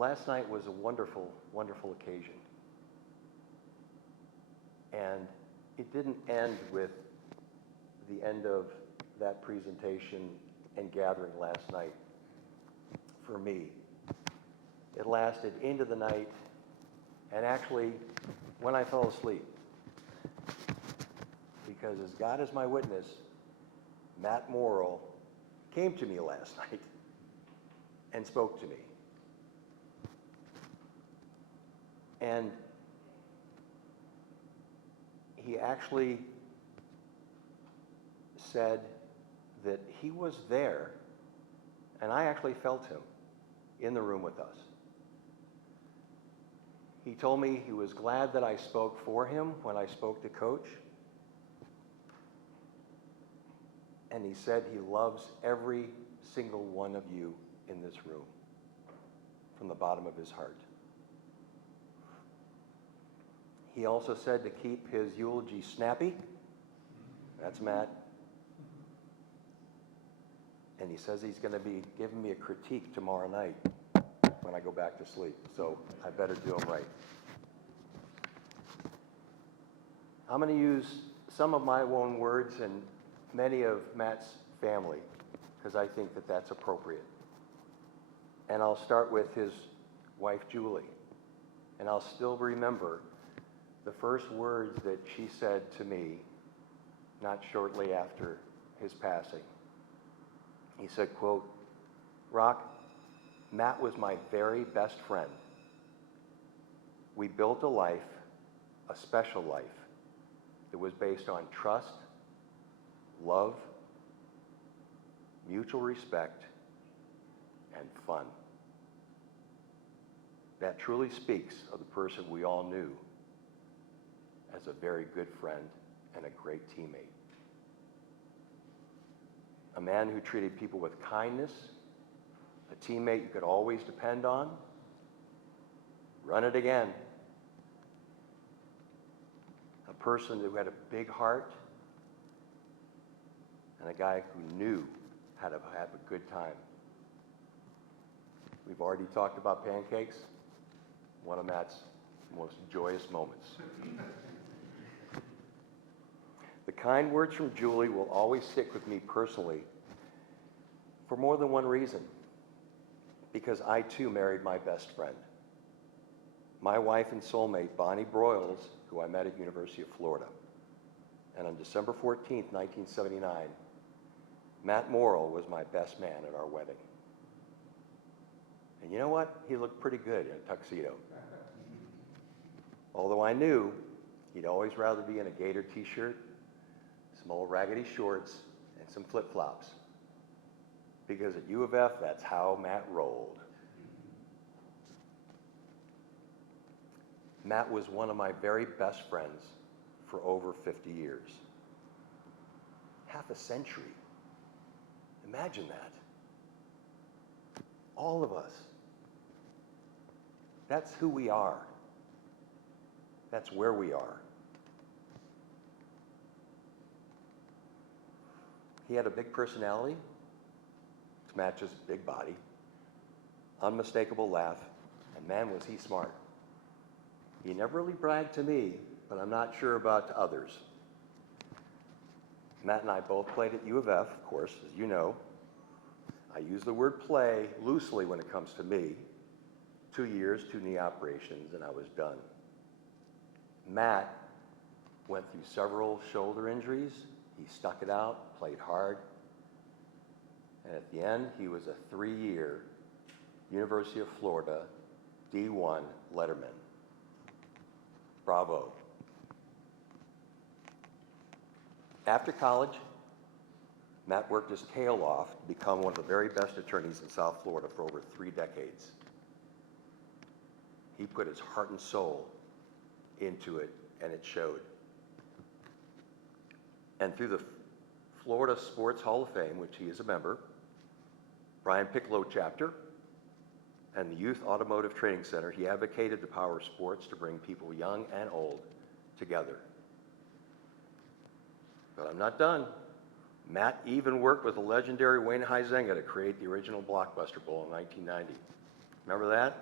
last night was a wonderful, wonderful occasion. And it didn't end with the end of that presentation and gathering last night for me. It lasted into the night, and actually when I fell asleep. Because as God is my witness, Matt Morrall came to me last night and spoke to me. And he actually said that he was there, and I actually felt him in the room with us. He told me he was glad that I spoke for him when I spoke to Coach. And he said he loves every single one of you in this room from the bottom of his heart. He also said to keep his eulogy snappy. That's Matt. And he says he's going to be giving me a critique tomorrow night when I go back to sleep. So I better do him right. I'm going to use some of my own words and many of Matt's family because I think that that's appropriate. And I'll start with his wife, Julie. And I'll still remember the first words that she said to me, not shortly after his passing. He said, quote, "Rock, Matt was my very best friend. We built a life, a special life, that was based on trust, love, mutual respect, and fun. That truly speaks of the person we all knew as a very good friend and a great teammate. A man who treated people with kindness, a teammate you could always depend on. Run it again. A person who had a big heart, and a guy who knew how to have a good time. We've already talked about pancakes, one of Matt's most joyous moments. The kind words from Julie will always stick with me personally for more than one reason. Because I too married my best friend. My wife and soulmate, Bonnie Broyles, who I met at University of Florida. And on December 14th, 1979, Matt Morrall was my best man at our wedding. And you know what? He looked pretty good in a tuxedo. Although I knew he'd always rather be in a gator t-shirt, some old raggedy shorts, and some flip-flops. Because at U of F, that's how Matt rolled. Matt was one of my very best friends for over 50 years. Half a century. Imagine that. All of us. That's who we are. That's where we are. He had a big personality to match his big body, unmistakable laugh, and man was he smart. He never really bragged to me, but I'm not sure about to others. Matt and I both played at U of F, of course, as you know. I use the word play loosely when it comes to me. 2 years, 2 knee operations, and I was done. Matt went through several shoulder injuries. He stuck it out, played hard. And at the end, he was a 3-year University of Florida D1 letterman. Bravo. After college, Matt worked his tail off to become one of the very best attorneys in South Florida for over 3 decades. He put his heart and soul into it, and it showed. And through the Florida Sports Hall of Fame, which he is a member, Brian Piccolo chapter, and the Youth Automotive Training Center, he advocated the power of sports to bring people young and old together. But I'm not done. Matt even worked with the legendary Wayne Huizenga to create the original Blockbuster Bowl in 1990. Remember that?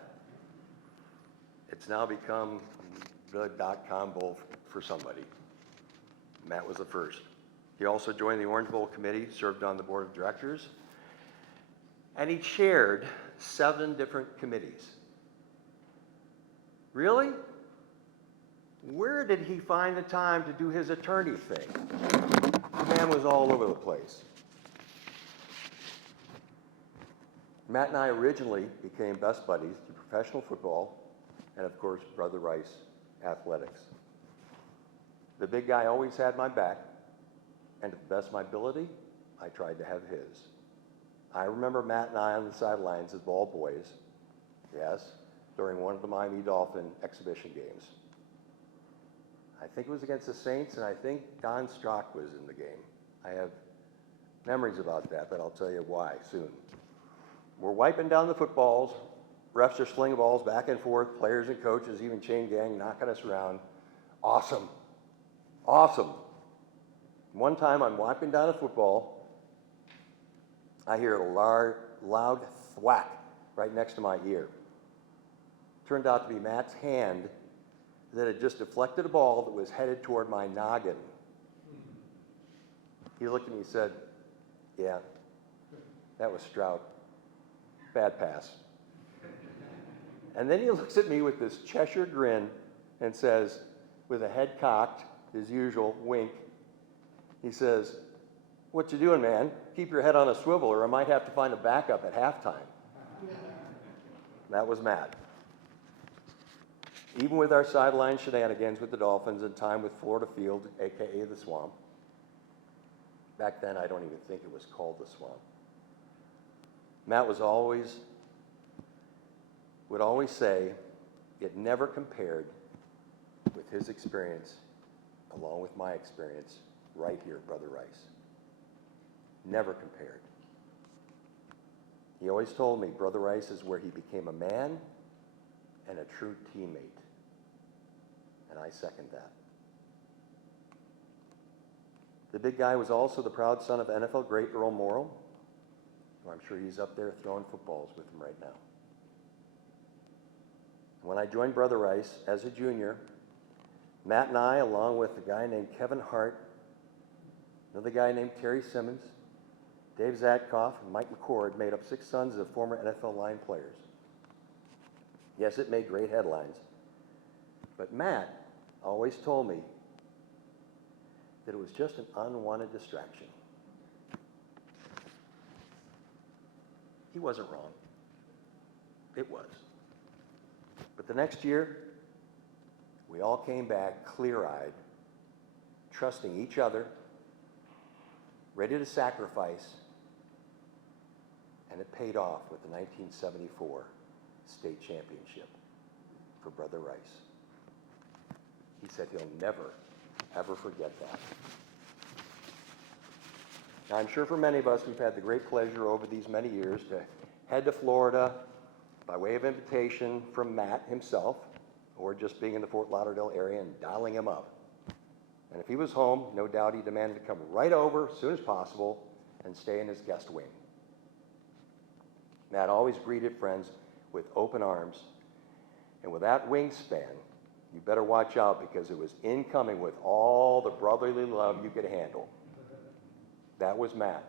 It's now become the .com bowl for somebody. Matt was the first. He also joined the Orange Bowl committee, served on the board of directors, and he chaired 7 different committees. Really? Where did he find the time to do his attorney thing? The man was all over the place. Matt and I originally became best buddies through professional football and, of course, Brother Rice athletics. The big guy always had my back, and to the best of my ability, I tried to have his. I remember Matt and I on the sidelines as ball boys, yes, during one of the Miami Dolphin exhibition games. I think it was against the Saints, and I think Don Strock was in the game. I have memories about that, but I'll tell you why soon. We're wiping down the footballs. Refs are slinging balls back and forth. Players and coaches, even chain gang, knocking us around. Awesome. Awesome. One time I'm wiping down a football. I hear a loud thwack right next to my ear. Turned out to be Matt's hand that had just deflected a ball that was headed toward my noggin. He looked at me and said, "Yeah, that was Stroud. Bad pass." And then he looks at me with this Cheshire grin and says, with a head cocked, his usual wink, he says, "What you doing, man? Keep your head on a swivel or I might have to find a backup at halftime." That was Matt. Even with our sideline shenanigans with the Dolphins and time with Florida Field, AKA the Swamp. Back then, I don't even think it was called the Swamp. Matt would always say it never compared with his experience, along with my experience, right here, Brother Rice. Never compared. He always told me Brother Rice is where he became a man and a true teammate. And I second that. The big guy was also the proud son of NFL great Earl Morrall, who I'm sure he's up there throwing footballs with him right now. When I joined Brother Rice as a junior, Matt and I, along with a guy named Kevin Hart, another guy named Terry Simmons, Dave Zatkoff, and Mike McCord made up 6 sons of former NFL line players. Yes, it made great headlines. But Matt always told me that it was just an unwanted distraction. He wasn't wrong. It was. But the next year, we all came back clear-eyed, trusting each other, ready to sacrifice, and it paid off with the 1974 state championship for Brother Rice. He said he'll never, ever forget that. Now, I'm sure for many of us, we've had the great pleasure over these many years to head to Florida by way of invitation from Matt himself, or just being in the Fort Lauderdale area and dialing him up. And if he was home, no doubt he demanded to come right over as soon as possible and stay in his guest wing. Matt always greeted friends with open arms, and with that wingspan, you better watch out because it was incoming with all the brotherly love you could handle. That was Matt.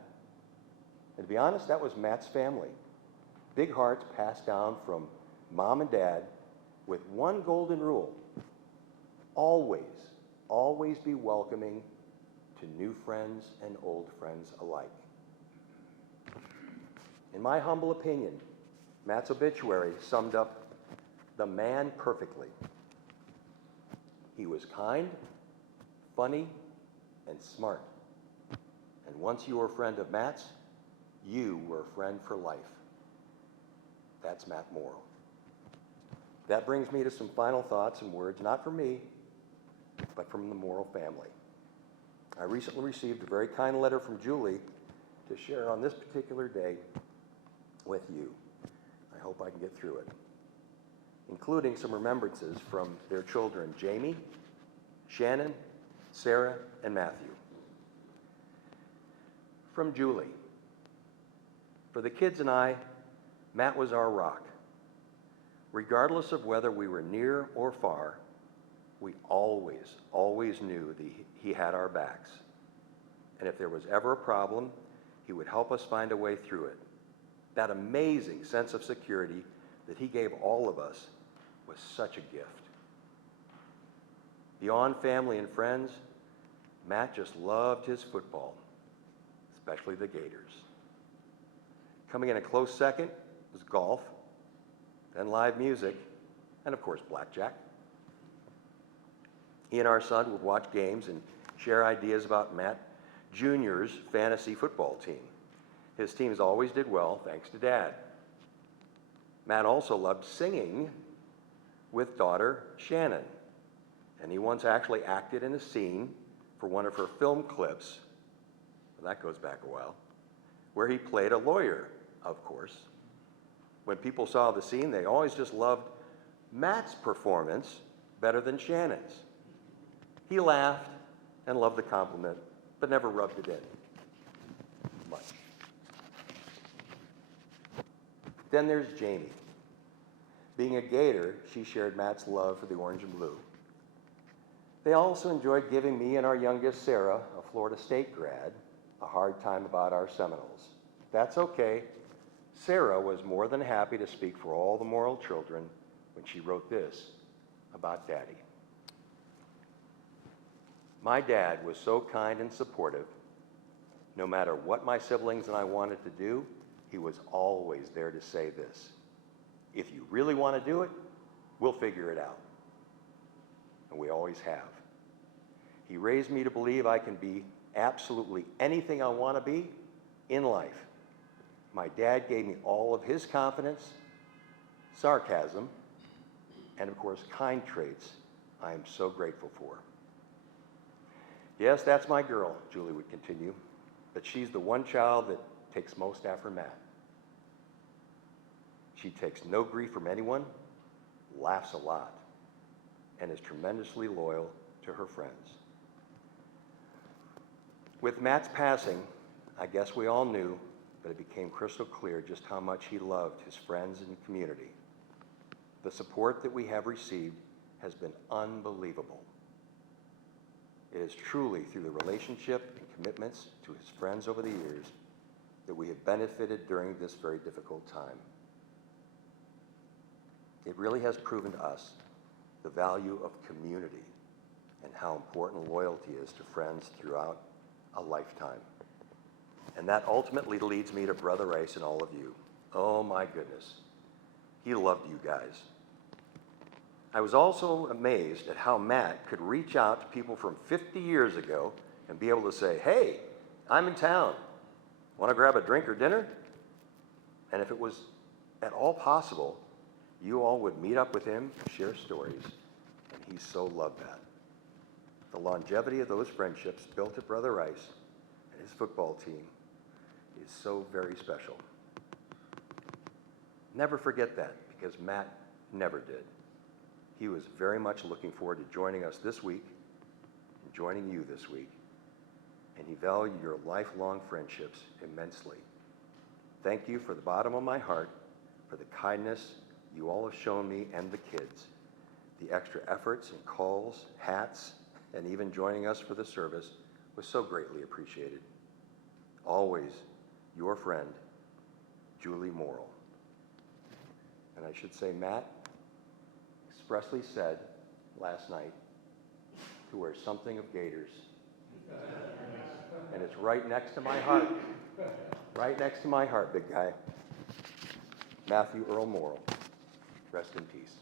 And to be honest, that was Matt's family. Big hearts passed down from mom and dad with one golden rule: always be welcoming to new friends and old friends alike. In my humble opinion, Matt's obituary summed up the man perfectly. He was kind, funny, and smart. And once you were a friend of Matt's, you were a friend for life. That's Matt Morrall. That brings me to some final thoughts and words, not from me, but from the Morrall family. I recently received a very kind letter from Julie to share on this particular day with you. I hope I can get through it, including some remembrances from their children, Jamie, Shannon, Sarah, and Matthew. From Julie: for the kids and I, Matt was our rock. Regardless of whether we were near or far, we always knew that he had our backs. And if there was ever a problem, he would help us find a way through it. That amazing sense of security that he gave all of us was such a gift. Beyond family and friends, Matt just loved his football, especially the Gators. Coming in a close second was golf, then live music, and of course, blackjack. He and our son would watch games and share ideas about Matt Jr.'s fantasy football team. His teams always did well, thanks to Dad. Matt also loved singing with daughter Shannon, and he once actually acted in a scene for one of her film clips, well, that goes back a while, where he played a lawyer, of course. When people saw the scene, they always just loved Matt's performance better than Shannon's. He laughed and loved the compliment, but never rubbed it in much. Then there's Jamie. Being a Gator, she shared Matt's love for the orange and blue. They also enjoyed giving me and our youngest, Sarah, a Florida State grad, a hard time about our Seminoles. That's okay. Sarah was more than happy to speak for all the Morrall children when she wrote this about Daddy. My dad was so kind and supportive. No matter what my siblings and I wanted to do, he was always there to say this: if you really want to do it, we'll figure it out. And we always have. He raised me to believe I can be absolutely anything I want to be in life. My dad gave me all of his confidence, sarcasm, and of course, kind traits I am so grateful for. Yes, that's my girl, Julie would continue, but she's the one child that takes most after Matt. She takes no grief from anyone, laughs a lot, and is tremendously loyal to her friends. With Matt's passing, I guess we all knew, but it became crystal clear just how much he loved his friends and community. The support that we have received has been unbelievable. It is truly through the relationship and commitments to his friends over the years that we have benefited during this very difficult time. It really has proven to us the value of community and how important loyalty is to friends throughout a lifetime. And that ultimately leads me to Brother Rice and all of you. Oh my goodness, he loved you guys. I was also amazed at how Matt could reach out to people from 50 years ago and be able to say, hey, I'm in town. Want to grab a drink or dinner? And if it was at all possible, you all would meet up with him and share stories, and he so loved that. The longevity of those friendships built at Brother Rice and his football team is so very special. Never forget that, because Matt never did. He was very much looking forward to joining us this week and joining you this week, and he valued your lifelong friendships immensely. Thank you from the bottom of my heart for the kindness you all have shown me and the kids. The extra efforts and calls, hats, and even joining us for the service was so greatly appreciated. Always your friend, Julie Morrall. And I should say, Matt expressly said last night to wear something of Gators. And it's right next to my heart. Right next to my heart, big guy. Matthew Earl Morrall. Rest in peace.